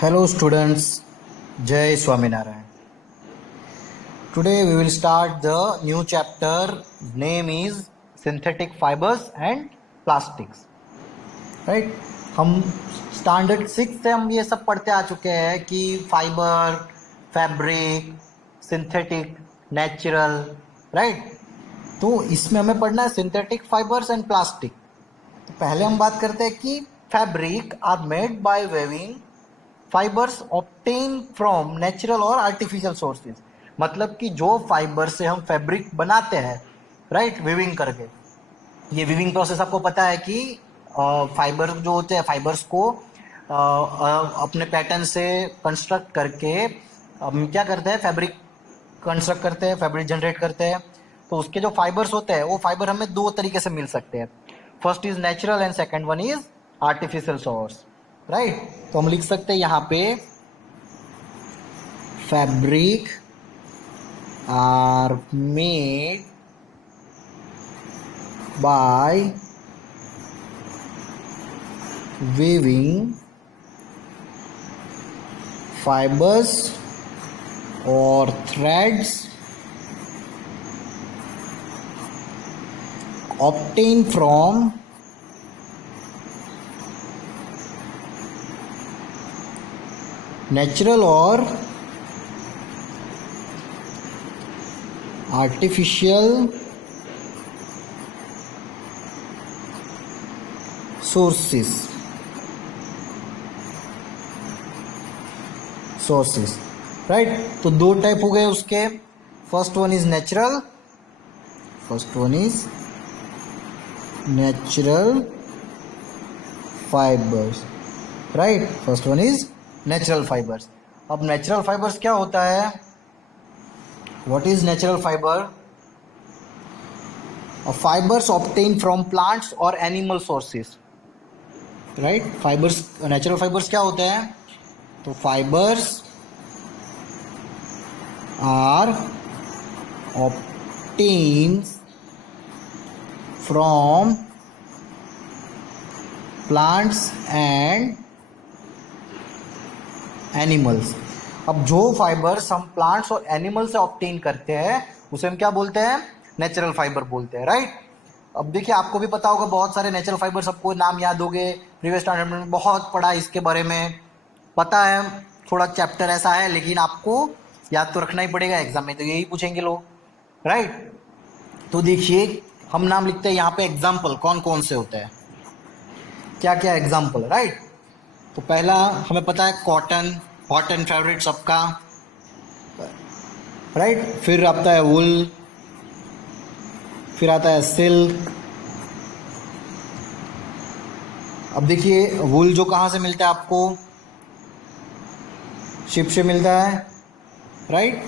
Hello students, Jai Swaminarayan. Today we will start the new chapter. Name is Synthetic Fibers and Plastics. Right? हम standard 6 से हम ये सब पढ़ते आ चुके हैं कि fibre, fabric, synthetic, natural, right? तो इसमें हमें पढ़ना है सिंथेटिक फाइबर्स एंड प्लास्टिक. तो पहले हम बात करते हैं कि fabric are made by weaving fibres obtain from natural और आर्टिफिशियल सोर्सेज. मतलब कि जो फाइबर से हम फैब्रिक बनाते हैं, राइट, विविंग करके. ये विविंग प्रोसेस आपको पता है कि फाइबर जो होते हैं, फाइबर्स को अपने पैटर्न से कंस्ट्रक्ट करके हम क्या करते हैं, फैब्रिक कंस्ट्रक्ट करते हैं, फैब्रिक जनरेट करते हैं. तो उसके जो फाइबर्स होते हैं वो फाइबर हमें दो तरीके से मिल सकते हैं. First is natural and second one is artificial source, right. तो हम लिख सकते हैं यहाँ पे fabric are made by weaving fibers or threads obtained from natural or artificial sources. Right. तो दो टाइप हो गए उसके. First one is natural fibres, right. First one is natural fibres. अब नेचुरल फाइबर्स क्या होता है? What is natural fibre? Fibres obtain from plants और animal sources, right. Fibres, natural fibres क्या होते हैं? तो fibres are obtained from plants and animals. अब जो फाइबर्स हम प्लांट्स और एनिमल से ऑब्टेन करते हैं उसे हम क्या बोलते हैं? नेचुरल फाइबर बोलते हैं, राइट. अब देखिए, आपको भी पता होगा बहुत सारे नेचुरल फाइबर, सबको नाम याद होंगे, प्रीवियस स्टैंडर्ड में बहुत पढ़ा इसके बारे में, पता है. थोड़ा चैप्टर ऐसा है लेकिन आपको याद तो रखना ही पड़ेगा, एग्जाम में तो यही पूछेंगे लोग, राइट. तो देखिए, हम नाम लिखते हैं यहाँ पे एग्जाम्पल, कौन कौन से होते हैं, क्या क्या एग्जाम्पल, राइट. तो पहला हमें पता है कॉटन फेवरेट सबका, राइट. फिर आता है वुल, फिर आता है सिल्क. अब देखिए, वुल जो कहाँ से मिलता है आपको? शिप से मिलता है, राइट.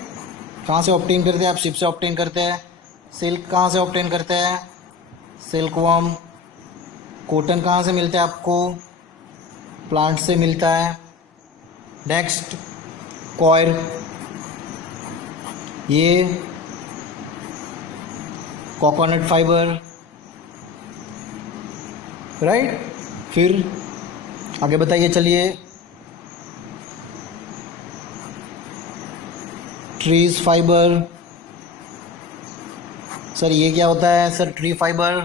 कहाँ से ऑब्टेन करते हैं आप? शिप से ऑब्टेन करते हैं. सिल्क कहाँ से ऑब्टेन करते हैं? सिल्कवर्म. कॉटन कहाँ से मिलता है आपको? प्लांट से मिलता है. नेक्स्ट कॉयर, ये कोकोनट फाइबर, राइट. फिर आगे बताइए, चलिए. Trees fibre. सर ये क्या होता है सर, ट्री फाइबर?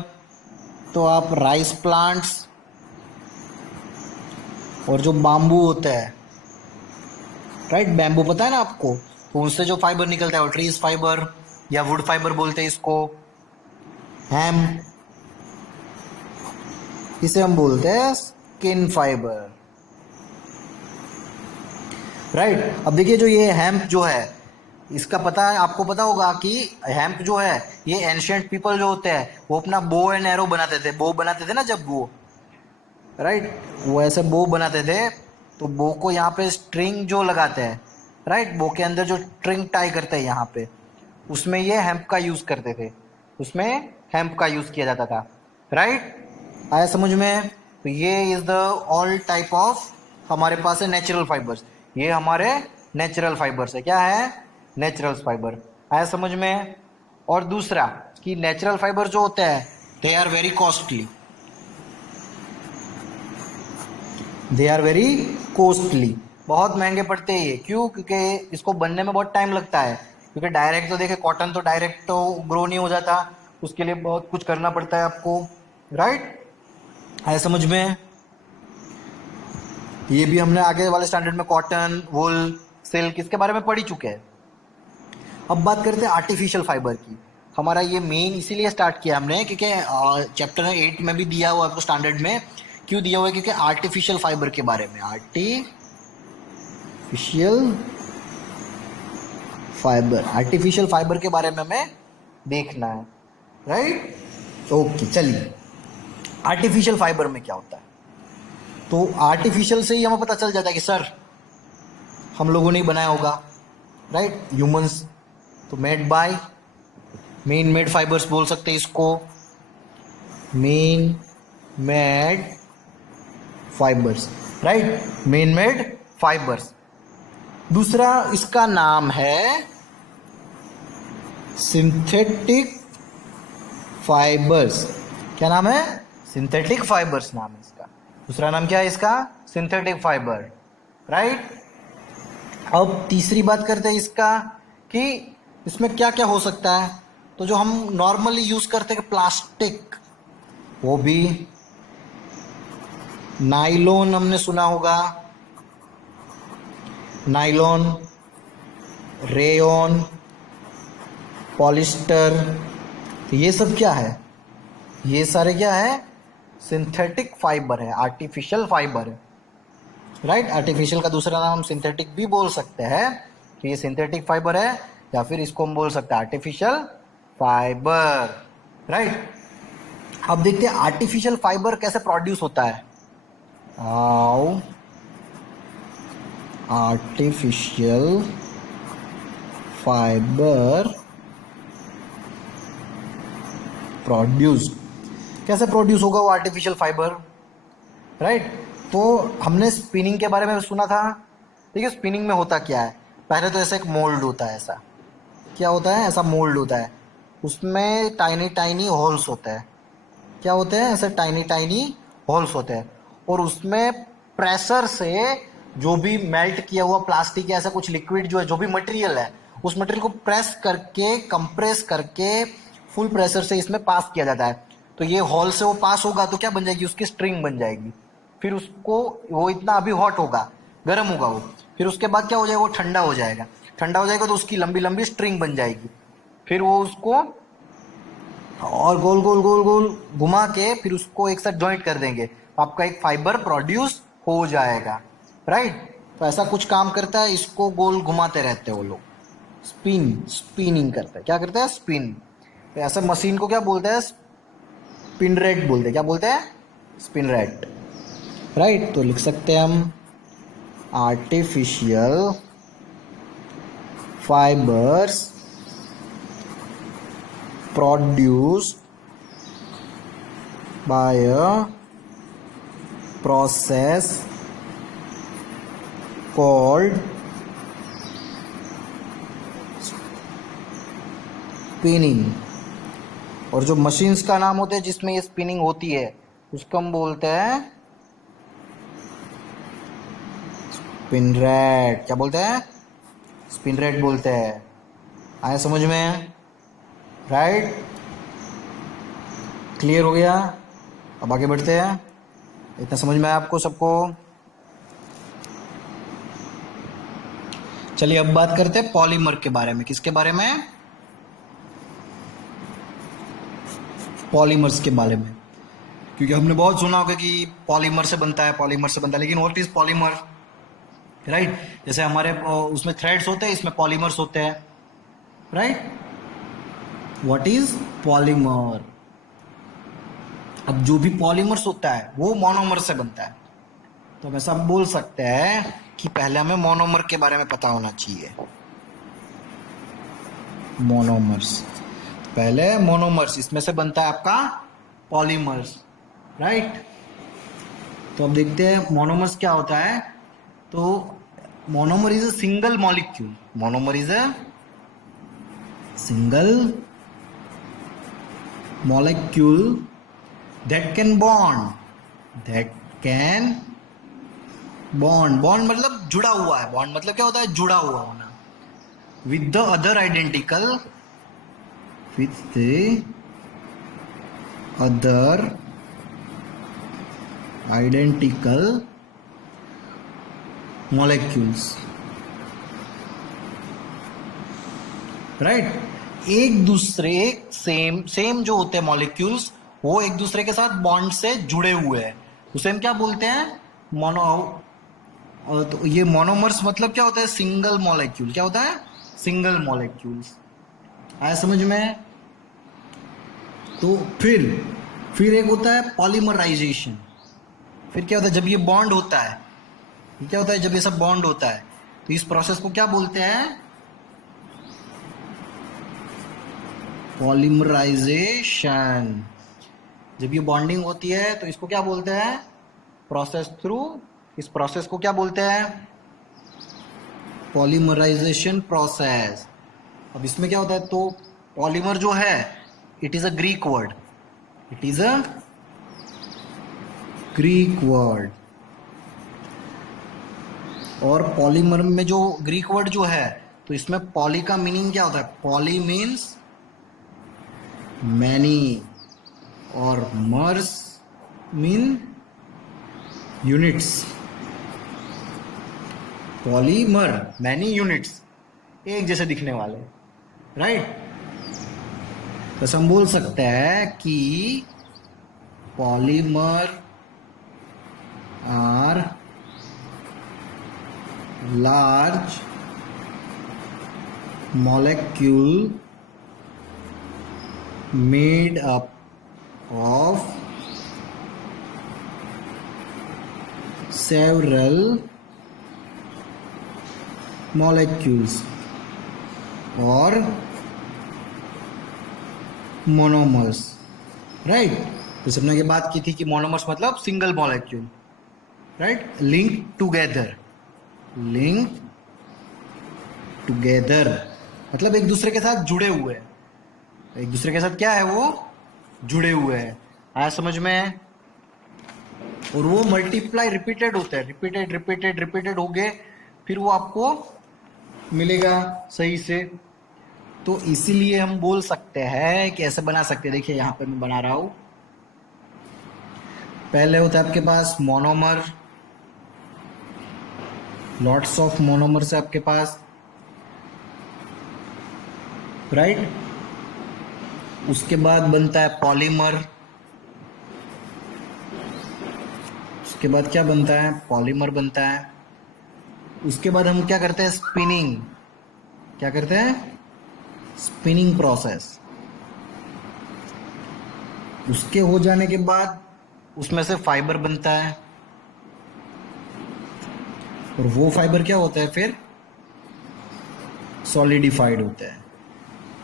तो आप राइस प्लांट्स और जो बाम्बू होता है, राइट, बैम्बू पता है ना आपको, तो उनसे जो फाइबर निकलता है वो ट्रीज फाइबर या वुड फाइबर बोलते हैं इसको. हैम, इसे हम बोलते हैं स्किन फाइबर, राइट. अब देखिए, जो ये हेम्प जो है, इसका पता है, आपको पता होगा कि हेम्प जो है, ये एंशिएंट पीपल जो होते हैं वो अपना बो एंड एरो बनाते थे ना, जब वो, राइट, वो ऐसे बो बनाते थे. तो बो को यहाँ पे स्ट्रिंग जो लगाते हैं, राइट, बो के अंदर जो स्ट्रिंग टाई करते हैं यहाँ पे, उसमें ये हेम्प का यूज करते थे, उसमें हेम्प का यूज किया जाता था, राइट. आया समझ में? तो ये is the all type of हमारे पास है नेचुरल फाइबर्स. ये हमारे नेचुरल फाइबर्स है. क्या है? Natural fibre. आया समझ में? और दूसरा कि नेचुरल फाइबर जो होते हैं they are very costly. They are very costly, बहुत महंगे पड़ते हैं ये। क्यों? क्योंकि इसको बनने में बहुत टाइम लगता है। क्योंकि डायरेक्ट तो देखे कॉटन तो डायरेक्ट तो ग्रो नहीं हो जाता, उसके लिए बहुत कुछ करना पड़ता है आपको। राइट, आया समझ में? ये भी हमने आगे वाले स्टैंडर्ड में कॉटन, वुल, सिल्क इसके बारे में पढ़ ही चुके हैं। अब बात करते हैं आर्टिफिशियल फाइबर की। हमारा ये मेन इसीलिए स्टार्ट किया हमने क्योंकि चैप्टर 8 में भी दिया हुआ आपको स्टैंडर्ड में। क्यों दिया हुआ है? क्योंकि आर्टिफिशियल फाइबर के बारे में, आर्टिफिशियल फाइबर के बारे में हमें देखना है। राइट, ओके, चलिए आर्टिफिशियल फाइबर में क्या होता है। तो आर्टिफिशियल से ही हमें पता चल जाता है कि सर हम लोगों ने ही बनाया होगा। राइट, ह्यूमंस तो made by, main made fibres बोल सकते हैं इसको, main made fibres. Right, main made fibres. दूसरा इसका नाम है सिंथेटिक फाइबर्स। क्या नाम है? सिंथेटिक फाइबर्स नाम है इसका। दूसरा नाम क्या है इसका? Synthetic fibre. राइट, अब तीसरी बात करते हैं इसका कि इसमें क्या क्या हो सकता है। तो जो हम नॉर्मली यूज करते हैं प्लास्टिक, वो भी, नाइलॉन हमने सुना होगा, नाइलॉन, रेयॉन, पॉलिस्टर, तो ये सब क्या है? ये सारे क्या है? सिंथेटिक फाइबर है, आर्टिफिशियल फाइबर है। राइट, आर्टिफिशियल का दूसरा नाम हम सिंथेटिक भी बोल सकते हैं। तो ये सिंथेटिक फाइबर है, या फिर इसको हम बोल सकते हैं आर्टिफिशियल फाइबर। राइट, अब देखते हैं आर्टिफिशियल फाइबर कैसे प्रोड्यूस होता है। हाउ आर्टिफिशियल फाइबर प्रोड्यूस, कैसे प्रोड्यूस होगा वो आर्टिफिशियल फाइबर। राइट, तो हमने स्पिनिंग के बारे में सुना था। देखिए स्पिनिंग में होता क्या है, पहले तो ऐसा एक मोल्ड होता है। ऐसा क्या होता है? ऐसा मोल्ड होता है, उसमें टाइनी टाइनी होल्स होते हैं। क्या होते हैं? ऐसे टाइनी टाइनी होल्स होते हैं, और उसमें प्रेशर से जो भी मेल्ट किया हुआ प्लास्टिक या ऐसा कुछ लिक्विड जो है, जो भी मटेरियल है, उस मटेरियल को प्रेस करके, कंप्रेस करके फुल प्रेशर से इसमें पास किया जाता है। तो ये हॉल से वो पास होगा तो क्या बन जाएगी? उसकी स्ट्रिंग बन जाएगी। फिर उसको, वो इतना अभी हॉट होगा, गर्म होगा वो, फिर उसके बाद क्या हो जाएगा? वो ठंडा हो जाएगा। ठंडा हो जाएगा तो उसकी लंबी लंबी स्ट्रिंग बन जाएगी। फिर वो उसको और गोल गोल गोल गोल घुमा के फिर उसको एक साथ जॉइंट कर देंगे, आपका एक फाइबर प्रोड्यूस हो जाएगा। राइट, तो ऐसा कुछ काम करता है, इसको गोल घुमाते रहते हैं वो लोग, स्पिनिंग करते हैं। क्या करते हैं? स्पिन। तो ऐसा मशीन को क्या बोलते हैं? स्पिन रेट बोलते हैं। क्या बोलते हैं? Spin rate. राइट, तो लिख सकते हैं हम artificial fibres produced by a process called spinning। और जो मशीन्स का नाम होता है जिसमें ये स्पिनिंग होती है, उसको हम बोलते हैं स्पिन रेट। क्या बोलते हैं? स्पिन रेट बोलते हैं। आया समझ में? राइट, क्लियर हो गया? अब आगे बढ़ते हैं। इतना समझ में आया आपको सबको? चलिए अब बात करते हैं पॉलीमर के बारे में। किसके बारे में? पॉलीमर्स के बारे में। क्योंकि हमने बहुत सुना होगा कि पॉलीमर से बनता है, पॉलीमर से बनता है, लेकिन व्हाट इज पॉलीमर? राइट, जैसे हमारे उसमें थ्रेड्स होते हैं, इसमें पॉलीमर्स होते हैं। Right, what is polymer? अब जो भी पॉलीमर्स होता है वो मोनोमर से बनता है। तो हम ऐसा बोल सकते हैं कि पहले हमें मोनोमर के बारे में पता होना चाहिए। मोनोमर्स, पहले मोनोमर्स, इसमें से बनता है आपका पॉलीमर्स। राइट, तो अब देखते हैं मोनोमर्स क्या होता है। तो monomer is a single molecule. Monomer is a single molecule that can bond, bond मतलब जुड़ा हुआ है, बॉन्ड मतलब क्या होता है, जुड़ा हुआ होना। With the other identical, with the other identical molecules, right. एक दूसरे सेम सेम जो होते हैं मॉलिक्यूल्स, वो एक दूसरे के साथ बॉन्ड से जुड़े हुए हैं, उसे हम क्या बोलते हैं, मोनो। तो ये मोनोमर्स मतलब क्या होता है, सिंगल मॉलिक्यूल। क्या होता है, सिंगल मॉलिक्यूल्स। आया समझ में। तो फिर एक होता है पॉलीमराइजेशन। फिर क्या होता है, जब ये बॉन्ड होता है, ये क्या होता है, जब ये सब बॉन्ड होता है, तो इस प्रोसेस को क्या बोलते हैं, पॉलीमराइजेशन। जब ये बॉन्डिंग होती है तो इसको क्या बोलते हैं, प्रोसेस थ्रू। इस प्रोसेस को क्या बोलते हैं, पॉलीमराइजेशन प्रोसेस। अब इसमें क्या होता है, तो पॉलीमर जो है, it is a Greek word, it is a Greek word. और पॉलीमर में जो ग्रीक वर्ड जो है, तो इसमें पॉली का मीनिंग क्या होता है, पॉली मीन्स मैनी, और mers mean units. Polymer many units, एक जैसे दिखने वाले, राइट। तो हम बोल सकते हैं कि polymer are large molecule made up of several molecules or monomers, right. जैसे हमने ये बात की थी कि मोनोमर्स मतलब single molecule, right. Link together, link together मतलब एक दूसरे के साथ जुड़े हुए हैं, एक दूसरे के साथ क्या है, वो जुड़े हुए हैं। आया समझ में। और वो मल्टीप्लाई रिपीटेड होते हैं, रिपीटेड रिपीटेड रिपीटेड हो गए, फिर वो आपको मिलेगा सही से। तो इसीलिए हम बोल सकते हैं कि ऐसे बना सकते हैं। देखिए यहां पे मैं बना रहा हूं। पहले होता है आपके पास मोनोमर, लॉट्स ऑफ मोनोमर्स है आपके पास, राइट। उसके बाद बनता है पॉलीमर, उसके बाद क्या बनता है, पॉलीमर बनता है। उसके बाद हम क्या करते हैं, स्पिनिंग। क्या करते हैं, स्पिनिंग प्रोसेस। उसके हो जाने के बाद उसमें से फाइबर बनता है, और वो फाइबर क्या होता है, फिर सॉलिडिफाइड होता है।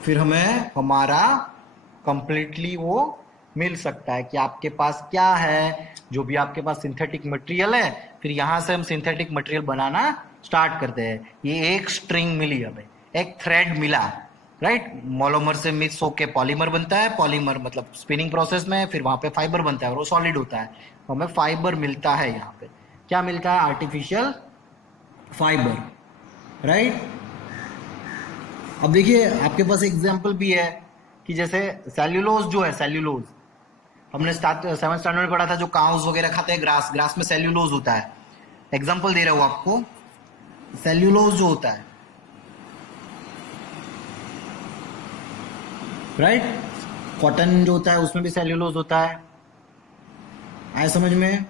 फिर हमें हमारा कंप्लीटली वो मिल सकता है कि आपके पास क्या है, जो भी आपके पास सिंथेटिक मटेरियल है, फिर यहां से हम सिंथेटिक मटेरियल बनाना स्टार्ट करते हैं। ये एक स्ट्रिंग मिली हमें, एक थ्रेड मिला, राइट। मोनोमर से मिक्स होके पॉलीमर बनता है, पॉलीमर मतलब स्पिनिंग प्रोसेस में, फिर वहां पे फाइबर बनता है और वो सॉलिड होता है। हमें फाइबर मिलता है, यहाँ पे क्या मिलता है, आर्टिफिशियल फाइबर, राइट। अब देखिए आपके पास एग्जाम्पल भी है कि जैसे सेल्यूलोज जो है, सेल्यूलोज हमने 7th स्टैंडर्ड में पढ़ा था, जो काउस वगैरह खाते हैं ग्रास, ग्रास में सेल्यूलोज होता है। एग्जाम्पल दे रहा हूं आपको, सेल्यूलोज जो होता है, राइट। कॉटन जो होता है उसमें भी सेल्यूलोज होता है। आया समझ में।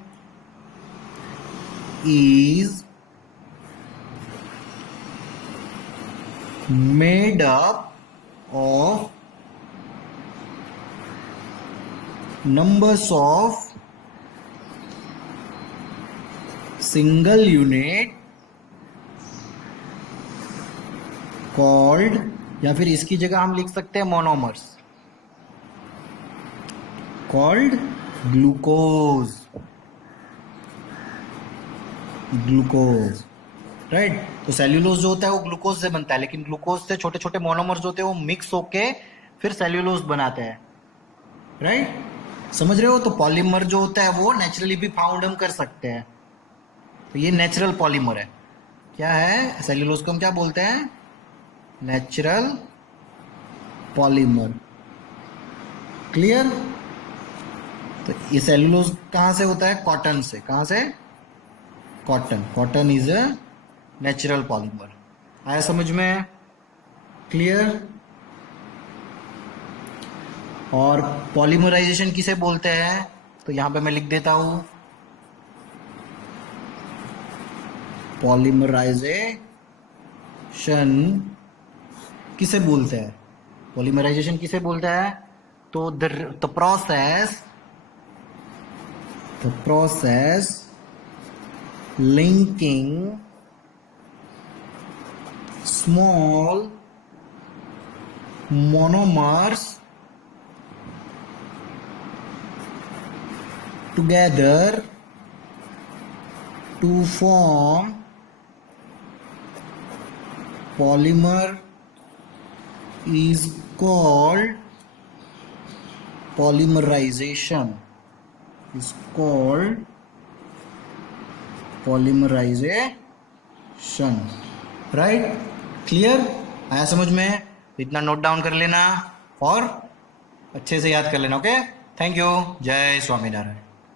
Is made up of numbers of single unit called, या फिर इसकी जगह हम लिख सकते हैं monomers, called glucose, glucose, right. तो सेल्यूलोज जो होता है वो ग्लूकोज से बनता है, लेकिन ग्लूकोज से छोटे छोटे मोनोमर्स होते हैं, वो मिक्स होके फिर सेल्यूलोज बनाते हैं, राइट। समझ रहे हो। तो पॉलीमर जो होता है वो नेचुरली भी फाउंड हम कर सकते हैं, तो ये नेचुरल पॉलीमर है। क्या है? सेल्यूलोज को हम क्या बोलते हैं? Natural polymer. क्लियर? तो ये सेल्यूलोज कहाँ से होता है? कॉटन से। कहाँ से? Cotton. Cotton is a natural polymer. आया समझ में? क्लियर? और पॉलीमराइजेशन किसे बोलते हैं? तो यहां पे मैं लिख देता हूं, पॉलीमराइजेशन किसे बोलते हैं? पॉलीमराइजेशन किसे बोलते हैं? तो the process linking small monomers together to form polymer is called polymerization. Is called polymerization. Right? Clear? आया समझ में? इतना नोट डाउन कर लेना और अच्छे से याद कर लेना। Okay, thank you. जय स्वामीनारायण।